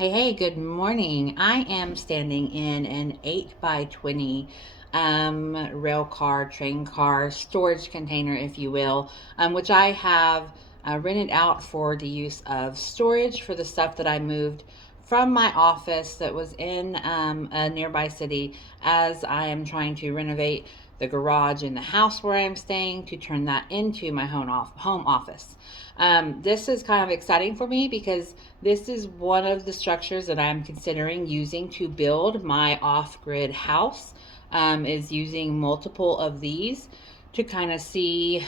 Hey, good morning. I am standing in an 8 by 20 rail car, train car, storage container, if you will, which I have rented out for the use of storage for the stuff that I moved from my office that was in a nearby city as I am trying to renovate the garage in the house where I'm staying to turn that into my home office. This is kind of exciting for me because this is one of the structures that I'm considering using to build my off-grid house. Is using multiple of these to kind of see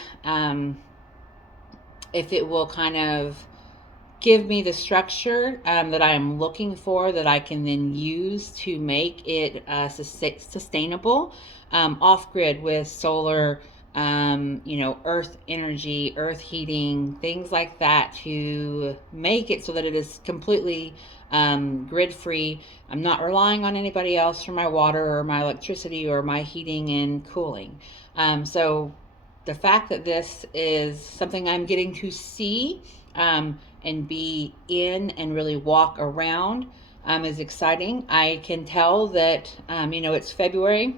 if it will kind of give me the structure that I am looking for that I can then use to make it sustainable off grid with solar, earth energy, earth heating, things like that to make it so that it is completely grid free. I'm not relying on anybody else for my water or my electricity or my heating and cooling. So the fact that this is something I'm getting to see and be in and really walk around is exciting. I can tell that, it's February.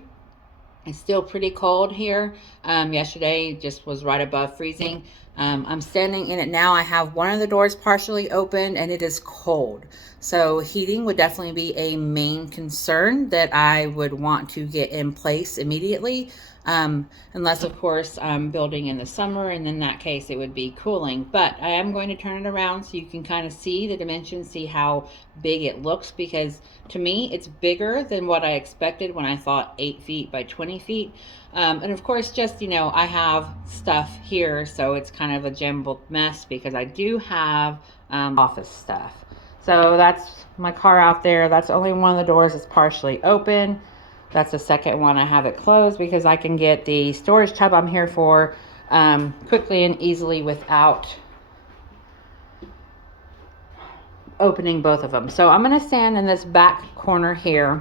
It's still pretty cold here. Yesterday just was right above freezing. I'm standing in it now. I have one of the doors partially open and it is cold. So heating would definitely be a main concern that I would want to get in place immediately. Unless of course I'm building in the summer, and in that case it would be cooling. But I am going to turn it around so you can kind of see the dimensions, see how big it looks, because to me it's bigger than what I expected when I thought 8 feet by 20 feet. And of course, just, I have stuff here, so it's kind of a jumbled mess because I do have office stuff. So that's my car out there. That's only one of the doors is partially open. That's the second one. I have it closed because I can get the storage tub I'm here for quickly and easily without opening both of them. So I'm going to stand in this back corner here.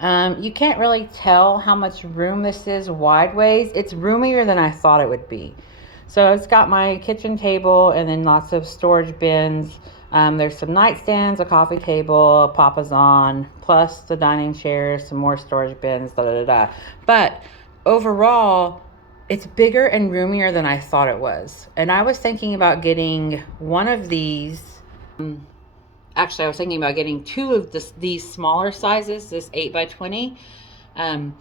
You can't really tell how much room this is wide ways. It's roomier than I thought it would be. So it's got my kitchen table and then lots of storage bins. There's some nightstands, a coffee table, a papasan, plus the dining chairs, some more storage bins, da da da da. But overall, it's bigger and roomier than I thought it was. And I was thinking about getting one of these. Actually, I was thinking about getting two of these smaller sizes, this 8 by 20, and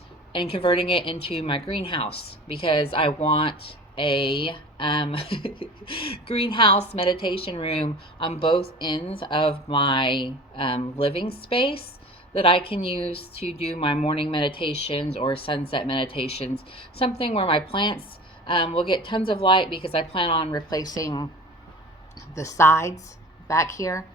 converting it into my greenhouse because I want a greenhouse meditation room on both ends of my living space that I can use to do my morning meditations or sunset meditations. Something where my plants will get tons of light because I plan on replacing the sides back here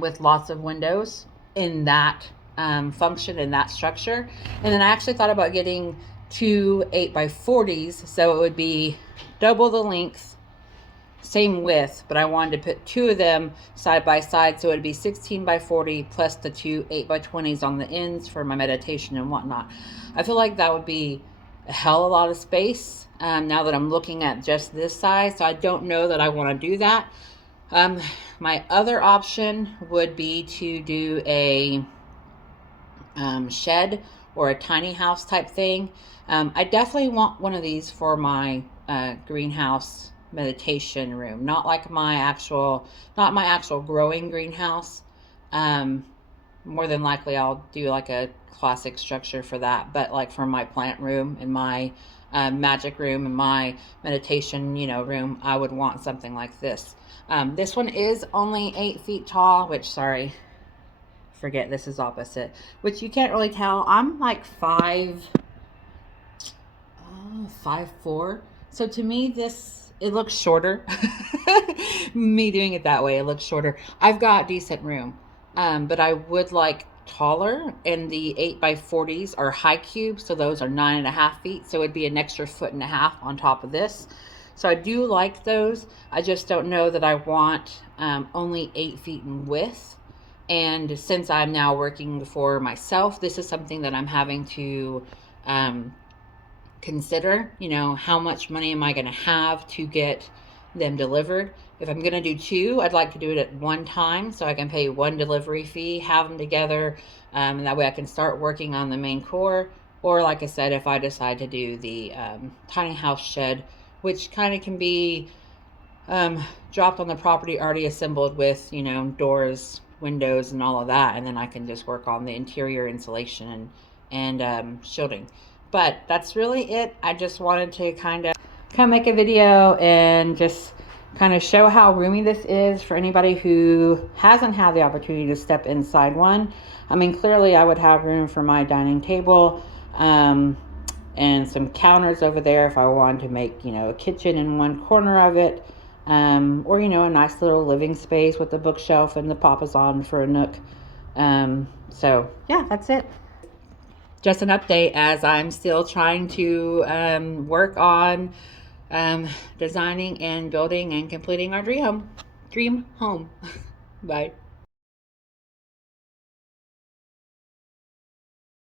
with lots of windows in that function, in that structure. And then I actually thought about getting two 8 by 40s, so it would be double the length, same width, but I wanted to put two of them side by side, so it'd be 16 by 40 plus the two 8 by 20s on the ends for my meditation and whatnot. I feel like that would be a hell of a lot of space now that I'm looking at just this size, so I don't know that I want to do that. My other option would be to do a shed or a tiny house type thing. I definitely want one of these for my greenhouse meditation room, not my actual growing greenhouse. More than likely I'll do like a classic structure for that, but like for my plant room and my magic room and my meditation, room, I would want something like this. This one is only 8 feet tall, which, sorry, forget this is opposite, which you can't really tell. I'm like 5'4". So to me, it looks shorter. Me doing it that way, it looks shorter. I've got decent room, but I would like taller, and the 8 by 40s are high cubes, so those are 9.5 feet, so it'd be an extra 1.5 feet on top of this. So I do like those. I just don't know that I want only 8 feet in width. And since I'm now working for myself, this is something that I'm having to consider. How much money am I going to have to get them delivered. If I'm going to do two, I'd like to do it at one time so I can pay one delivery fee, have them together, and that way I can start working on the main core. Or, like I said, if I decide to do the tiny house shed, which kind of can be um, dropped on the property already assembled with, you know, doors, windows, and all of that, and then I can just work on the interior insulation and shielding. But that's really it. I just wanted to kind of make a video and just kind of show how roomy this is for anybody who hasn't had the opportunity to step inside one. I mean, clearly I would have room for my dining table, and some counters over there if I wanted to make, you know, a kitchen in one corner of it, or, you know, a nice little living space with a bookshelf and the papasan for a nook. So yeah, that's it. Just an update as I'm still trying to work on designing and building and completing our dream home. Bye.